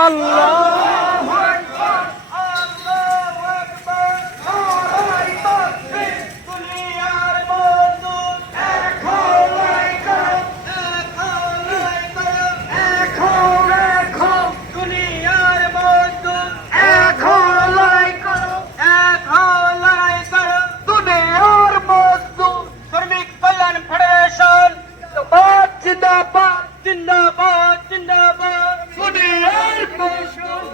আল্লাহু আকবার, আল্লাহু আকবার, নারায়ে তাকবীর, দুনিয়ার মজদুর এখন এখন এখন এখন দুনিয়ার মজদুর এখন লড়াই করো, এখন লড়াই করো, দুনিয়ার মজদুর শ্রমিক কল্যাণ ফেডারেশন জিন্দাবাদ জিন্দাবাদ জিন্দাবাদ দুনিয়ার মজদুর।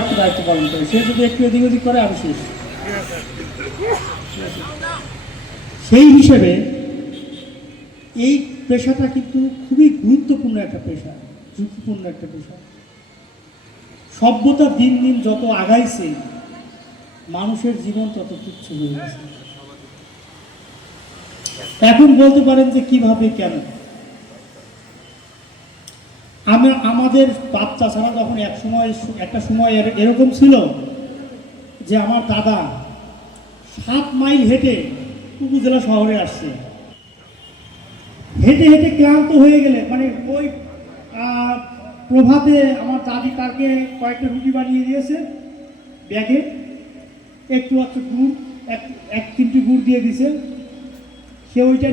একটা দায়িত্ব পালন করে, সে যদি একটু এদিক ওদিক করে আমি শেষ। সেই হিসেবে এই পেশাটা কিন্তু খুবই গুরুত্বপূর্ণ একটা পেশা, ঝুঁকিপূর্ণ একটা পেশা। সভ্যতা দিন দিন যত আগাইছে মানুষের জীবন তত তুচ্ছ হয়ে গেছে। এখন বলতে পারেন যে কিভাবে, কেন? আমাদের বাচ্চা ছাড়া যখন একটা সময় এরকম ছিল যে আমার দাদা 7 মাইল হেঁটে উপজেলা শহরে আসছে, হেঁটে হেঁটে ক্লান্ত হয়ে গেলে, মানে ওই প্রভাতে আমার দাদি তাকে কয়েকটা রুটি বানিয়ে দিয়েছে ব্যাগে, একটু গুড়, 1-3টি গুড় দিয়ে দিছে, সে ওইটা